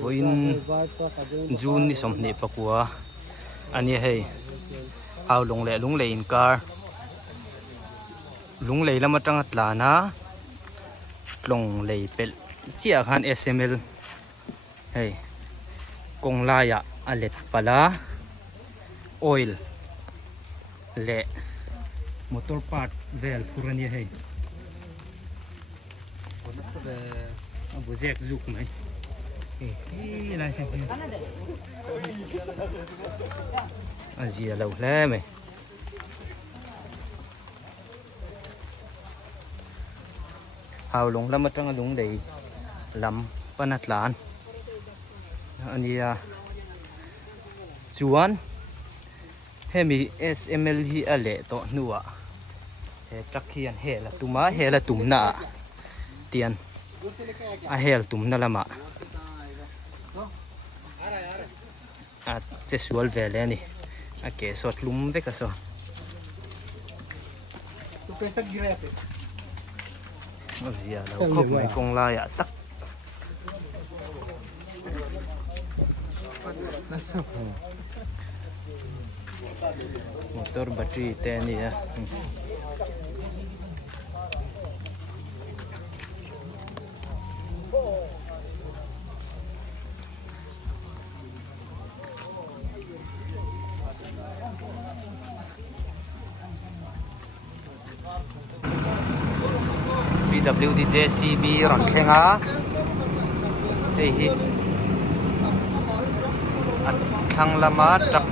voin June ni som ni pakua ani hei hau lung le in car lung le lama tang atla na long le pel chia khan SML hei kong la ya alet pala oil le motor part vel purani hei abu zek zuk mai lai thang azia lâu hle mai hào lung lam atang lung dei lam panatlan ania chuan hemi SML hi ale to nuwa he takhian he la tuma he la tumna tian a hel tumna lama a chesual vele ni a ke sot lum ve ka so azia lo khop mai kong la ya tak motor battery te ni ya PWD JCB ron khenga hei hi at thang lama trak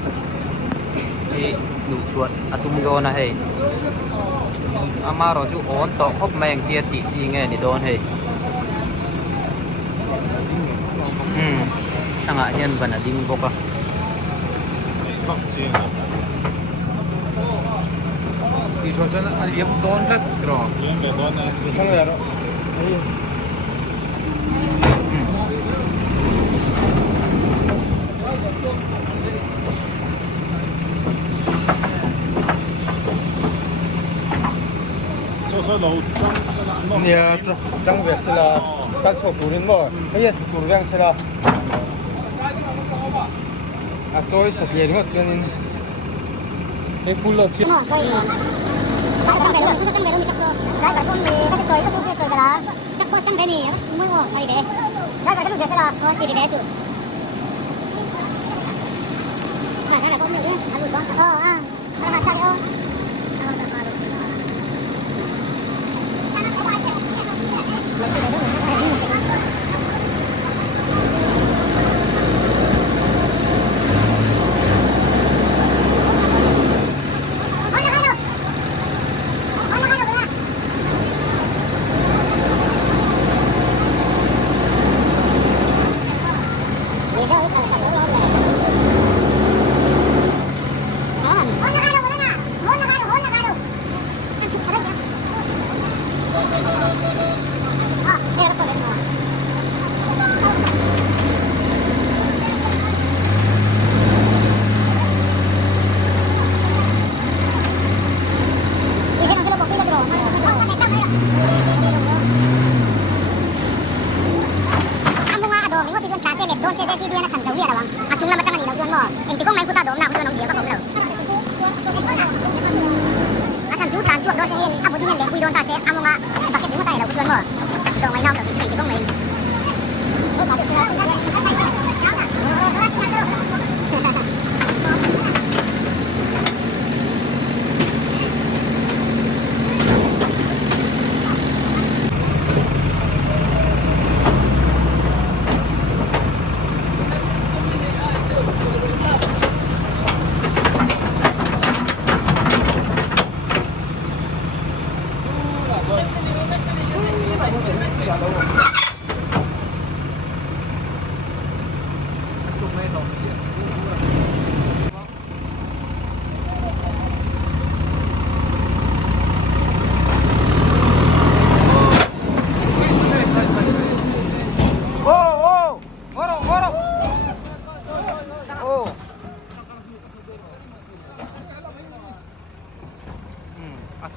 hi nu chuat atum do na hei ama ro chu on to khop meng tia ti chi nge ni don hei tanga nyan bana ding boka thì cho nó ăn yếm đón rất rõ yếm về đón này xong rồi đó cho số lầu trắng sẽ là nè trắng về sẽ là các chỗ củ đến rồi bây giờ củ đang sẽ là à trôi sạch liền hết cho nên cái phun lợn xịt trong cái lợn trong cái lợn mình chắc rồi cái con gì cái cười cái đó chắc có trong cái này mới ngồi hay đấy cái lợn sẽ là có chỉ để chủ cái lợn con này đấy ăn con sợ à cái lợn sao đâu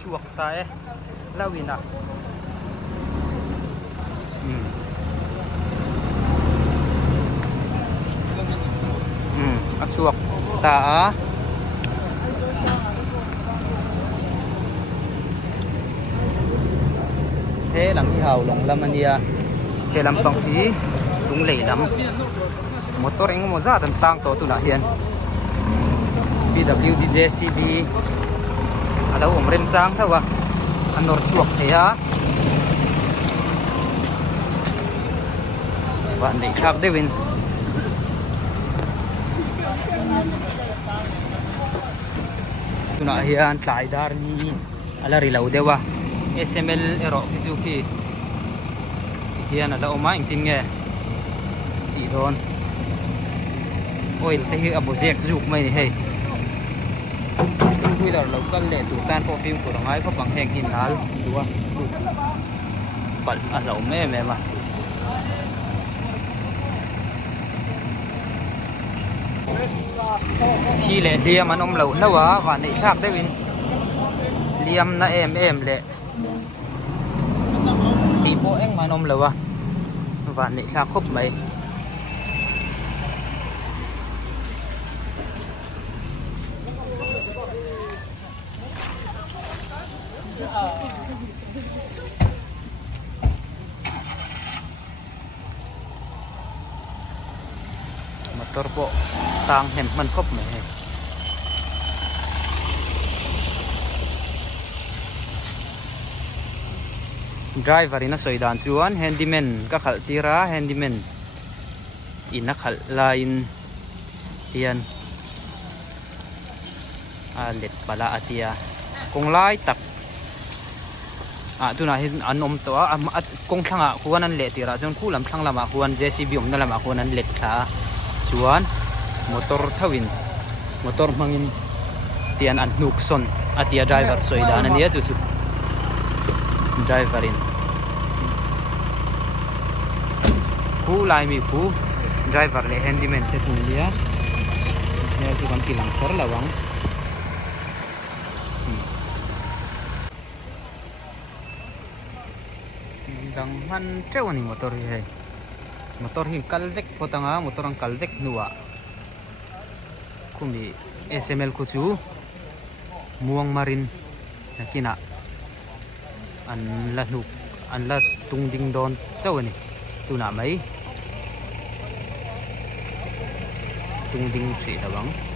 chuộc tại Lawina chuak ta a he lang hi hau long lam ania he lam tong hi lung lei lam motor eng mo za tan tang to tu na hian PWD JCB alo rem chang thawa anor chuak theya van dei khak dewin tuna hian tlai dar ni ala ri lo dewa SML ero ki chu ki hian ala oma ingtin nge ti don oil te hi abojek juk mai ni hei chu hui dar lo kal le tu tan po film ko rangai ko pang heng hin lal tuwa pal a lo me me ma khi lệ liam anh om lâu lâu á và nị khác đấy win liam na em lệ tí bộ anh mà om lâu á và nị khác khúc mấy motor po tang hem man khop me driver ina soidan chuan handyman ka khal tira handyman ina khal lain tian a let pala atia kong lai tak tuna hin anom to kong thanga khuan an le tira chon khulam thang lama khuan JCB om na lama khuan an let tha chuan motor thawin motor mangin tian an nukson atia driver soidan ania chu chu driver in khu lai mi khu driver le handyman te tun lia ne chu kan kilang kor lawang dang man treu ni motor hi hai motor hi kalvek potanga motor ang kalvek nuwa kumi SML ko chu muang marin nakina an la nuk an la tung ding don chawani tuna mai tung ding si lawang